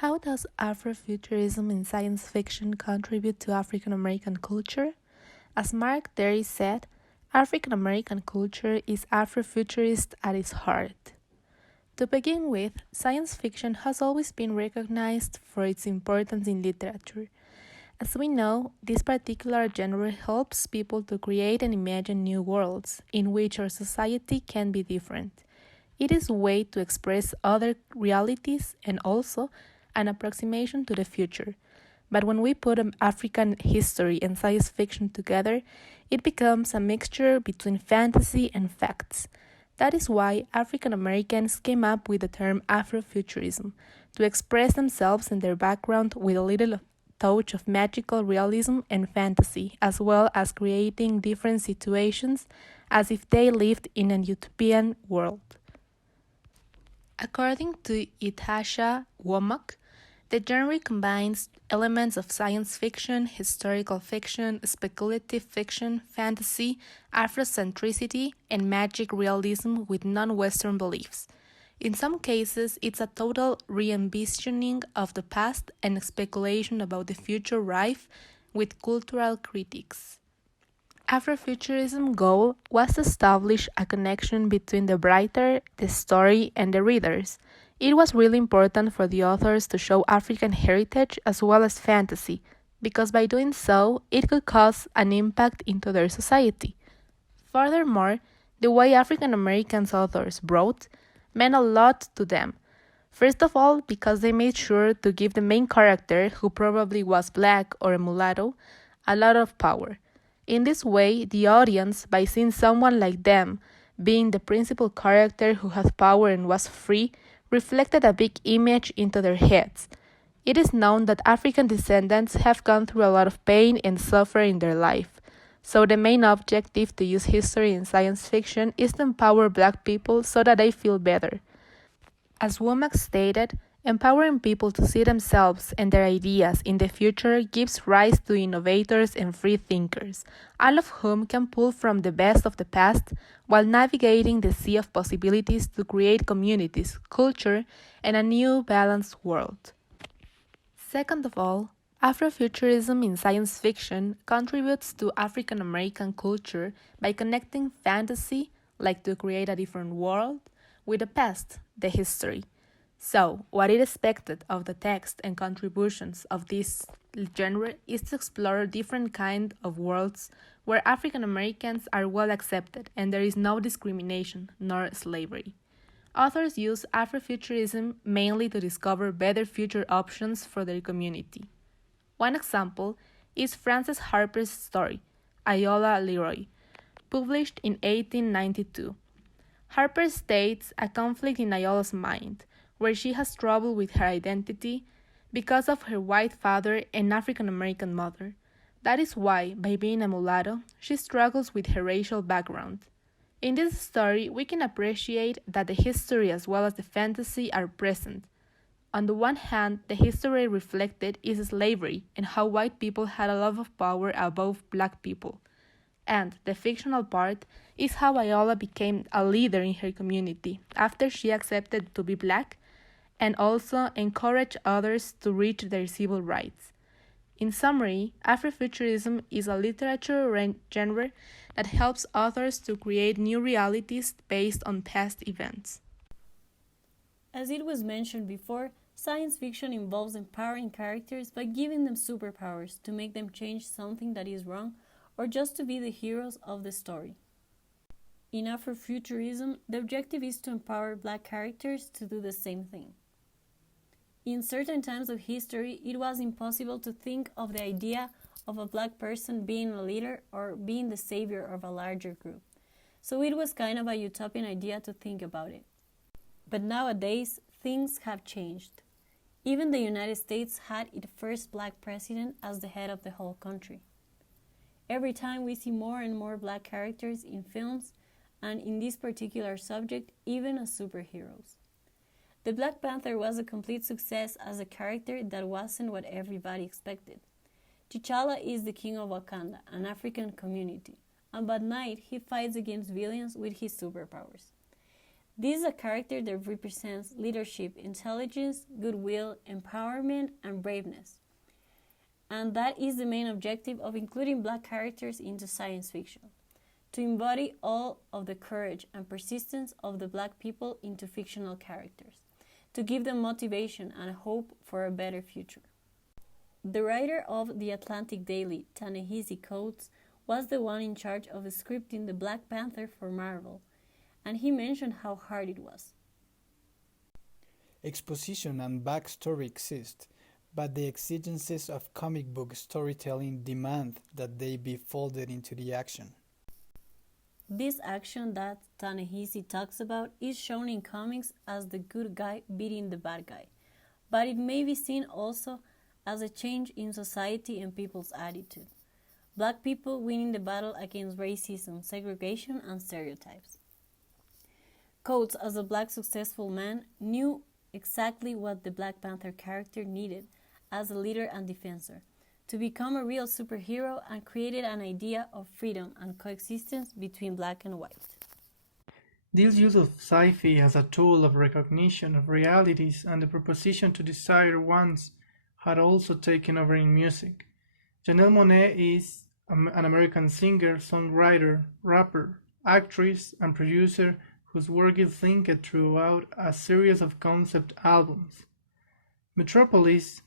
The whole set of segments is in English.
How does Afrofuturism in science fiction contribute to African American culture? As Mark Derry said, African American culture is Afrofuturist at its heart. To begin with, science fiction has always been recognized for its importance in literature. As we know, this particular genre helps people to create and imagine new worlds in which our society can be different. It is a way to express other realities and also an approximation to the future. But when we put African history and science fiction together, it becomes a mixture between fantasy and facts. That is why African Americans came up with the term Afrofuturism, to express themselves and their background with a little touch of magical realism and fantasy, as well as creating different situations as if they lived in a utopian world. According to Itasha Womack, the genre combines elements of science fiction, historical fiction, speculative fiction, fantasy, Afrocentricity, and magic realism with non-Western beliefs. In some cases, it's a total re-envisioning of the past and speculation about the future rife with cultural critiques. Afrofuturism's goal was to establish a connection between the writer, the story, and the readers. It was really important for the authors to show African heritage as well as fantasy, because by doing so, it could cause an impact into their society. Furthermore, the way African American authors wrote meant a lot to them. First of all, because they made sure to give the main character, who probably was black or a mulatto, a lot of power. In this way, the audience, by seeing someone like them being the principal character who had power and was free, reflected a big image into their heads. It is known that African descendants have gone through a lot of pain and suffering in their life. So the main objective to use history in science fiction is to empower black people so that they feel better. As Womack stated, empowering people to see themselves and their ideas in the future gives rise to innovators and free thinkers, all of whom can pull from the best of the past while navigating the sea of possibilities to create communities, culture, and a new balanced world. Second of all, Afrofuturism in science fiction contributes to African American culture by connecting fantasy, like to create a different world, with the past, the history. So, what is expected of the text and contributions of this genre is to explore different kinds of worlds where African Americans are well accepted and there is no discrimination nor slavery. Authors use Afrofuturism mainly to discover better future options for their community. One example is Frances Harper's story, Iola Leroy, published in 1892. Harper states a conflict in Iola's mind, where she has trouble with her identity because of her white father and African American mother. That is why, by being a mulatto, she struggles with her racial background. In this story, we can appreciate that the history as well as the fantasy are present. On the one hand, the history reflected is slavery and how white people had a lot of power above black people. And the fictional part is how Iola became a leader in her community after she accepted to be black and also encouraged others to reach their civil rights. In summary, Afrofuturism is a literature genre that helps authors to create new realities based on past events. As it was mentioned before, science fiction involves empowering characters by giving them superpowers to make them change something that is wrong or just to be the heroes of the story. In Afrofuturism, the objective is to empower black characters to do the same thing. In certain times of history, it was impossible to think of the idea of a black person being a leader or being the savior of a larger group. So it was kind of a utopian idea to think about it. But nowadays, things have changed. Even the United States had its first black president as the head of the whole country. Every time we see more and more black characters in films, and in this particular subject, even as superheroes. The Black Panther was a complete success as a character that wasn't what everybody expected. T'Challa is the king of Wakanda, an African community, and by night he fights against villains with his superpowers. This is a character that represents leadership, intelligence, goodwill, empowerment, and braveness. And that is the main objective of including black characters into science fiction, to embody all of the courage and persistence of the black people into fictional characters, to give them motivation and hope for a better future. The writer of The Atlantic Daily, Ta-Nehisi Coates, was the one in charge of scripting the Black Panther for Marvel, and he mentioned how hard it was. Exposition and backstory exist, but the exigencies of comic book storytelling demand that they be folded into the action. This action that Ta-Nehisi talks about is shown in comics as the good guy beating the bad guy, but it may be seen also as a change in society and people's attitude. Black people winning the battle against racism, segregation, and stereotypes. Coates, as a black successful man, knew exactly what the Black Panther character needed as a leader and defensor to become a real superhero, and created an idea of freedom and coexistence between black and white. This use of sci-fi as a tool of recognition of realities and the proposition to desire ones had also taken over in music. Janelle Monáe is an American singer, songwriter, rapper, actress, and producer whose work is linked throughout a series of concept albums. Metropolis,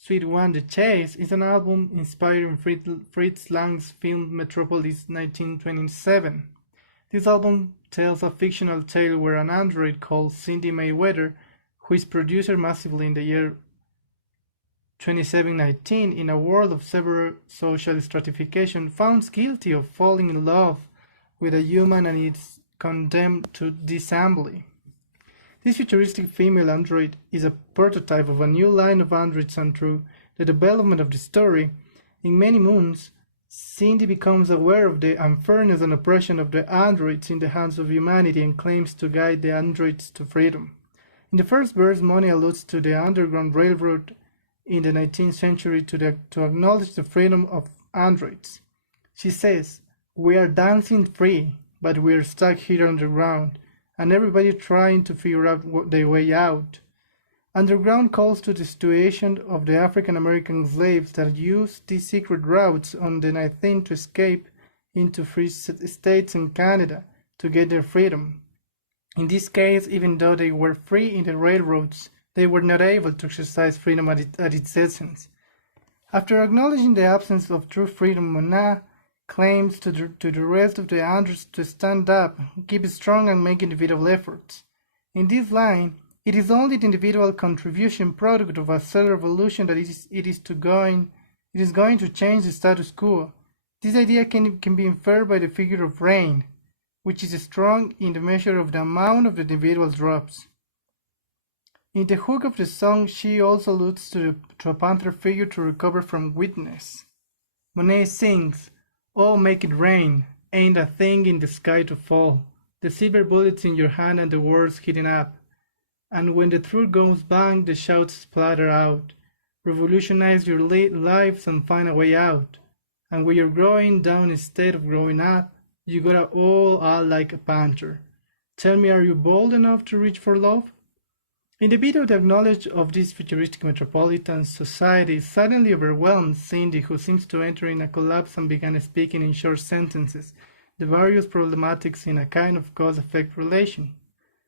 Sweet One The Chase is an album inspiring Fritz Lang's film Metropolis 1927. This album tells a fictional tale where an android called Cindy Mayweather, who is produced massively in the year 2719 in a world of severe social stratification, found guilty of falling in love with a human and is condemned to disassembly. This futuristic female android is a prototype of a new line of androids, and through the development of the story, in many moons, Cindy becomes aware of the unfairness and oppression of the androids in the hands of humanity and claims to guide the androids to freedom. In the first verse, Monáe alludes to the Underground Railroad in the 19th century to acknowledge the freedom of androids. She says, "We are dancing free, but we are stuck here underground, and everybody trying to figure out their way out." Underground calls to the situation of the African American slaves that used these secret routes on the 19th to escape into free states in Canada to get their freedom. In this case, even though they were free in the railroads, they were not able to exercise freedom at its essence. After acknowledging the absence of true freedom, Monáe claims to the rest of the androids to stand up, keep strong, and make individual efforts. In this line, it is only the individual contribution product of a cell revolution that it is going to change the status quo. This idea can be inferred by the figure of rain, which is strong in the measure of the amount of the individual drops. In the hook of the song, she also alludes to a panther figure to recover from weakness. Monáe sings, "Oh, make it rain, ain't a thing in the sky to fall. The silver bullets in your hand and the words heating up. And when the truth goes bang, the shouts splatter out. Revolutionize your lives and find a way out. And when you're growing down instead of growing up, you gotta all out like a panther. Tell me, are you bold enough to reach for love?" In the video, the acknowledge of this futuristic metropolitan society suddenly overwhelms Cindy, who seems to enter in a collapse and began speaking in short sentences the various problematics in a kind of cause-effect relation.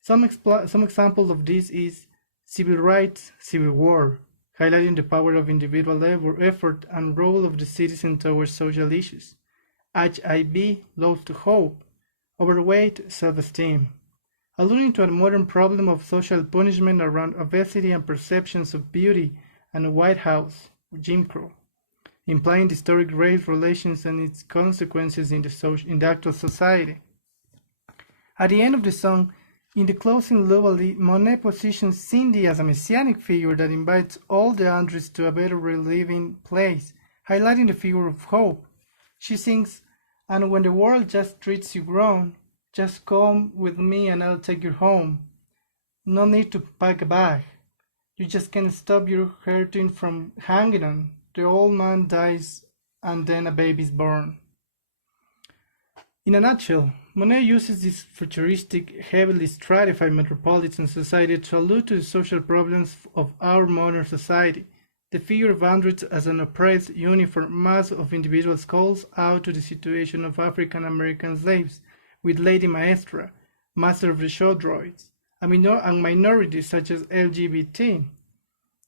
Some examples of this is civil rights, civil war, highlighting the power of individual effort and role of the citizen towards social issues. HIV, loss to hope, overweight, self-esteem, alluding to a modern problem of social punishment around obesity and perceptions of beauty, and a White House, Jim Crow, implying the historic race relations and its consequences in the actual society. At the end of the song, in the closing lullaby, Monáe positions Cindy as a messianic figure that invites all the androids to a better living place, highlighting the figure of hope. She sings, "And when the world just treats you wrong, just come with me and I'll take you home. No need to pack a bag. You just can't stop your hurting from hanging on. The old man dies and then a baby's born." In a nutshell, Monet uses this futuristic, heavily stratified metropolitan society to allude to the social problems of our modern society. The figure of androids as an oppressed, uniform mass of individuals calls out to the situation of African American slaves, with Lady Maestra, master of the show droids, and minorities such as LGBT.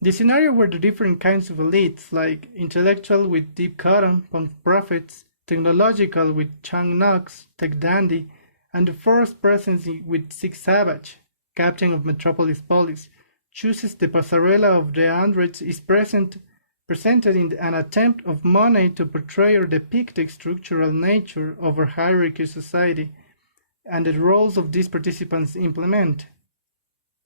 The scenario where the different kinds of elites, like intellectual with Deep Cotton, punk prophets, technological with Chang Knox, Tech Dandy, and the forced presidency with Six Savage, captain of Metropolis Police, chooses the passarela of the androids is presented in an attempt of Monet to portray or depict the structural nature of our hierarchy society and the roles of these participants implement.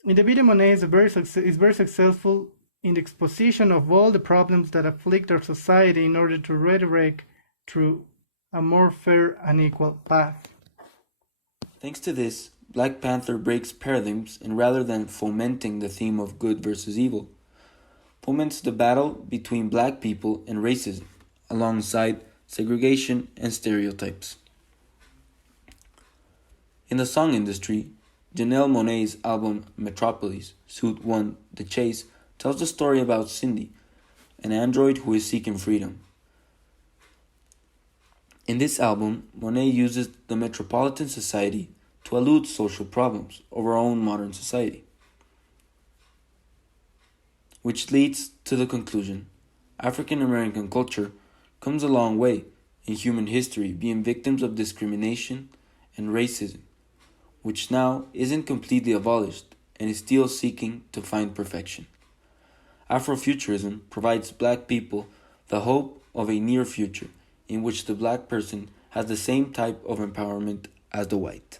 In the video, Monet is very successful in the exposition of all the problems that afflict our society in order to redirect through a more fair and equal path. Thanks to this, Black Panther breaks paradigms and rather than fomenting the theme of good versus evil, foments the battle between black people and racism, alongside segregation and stereotypes. In the song industry, Janelle Monáe's album Metropolis, Suit 1, The Chase, tells the story about Cindy, an android who is seeking freedom. In this album, Monet uses the metropolitan society to allude social problems of our own modern society. Which leads to the conclusion, African American culture comes a long way in human history being victims of discrimination and racism, which now isn't completely abolished and is still seeking to find perfection. Afrofuturism provides black people the hope of a near future in which the black person has the same type of empowerment as the white.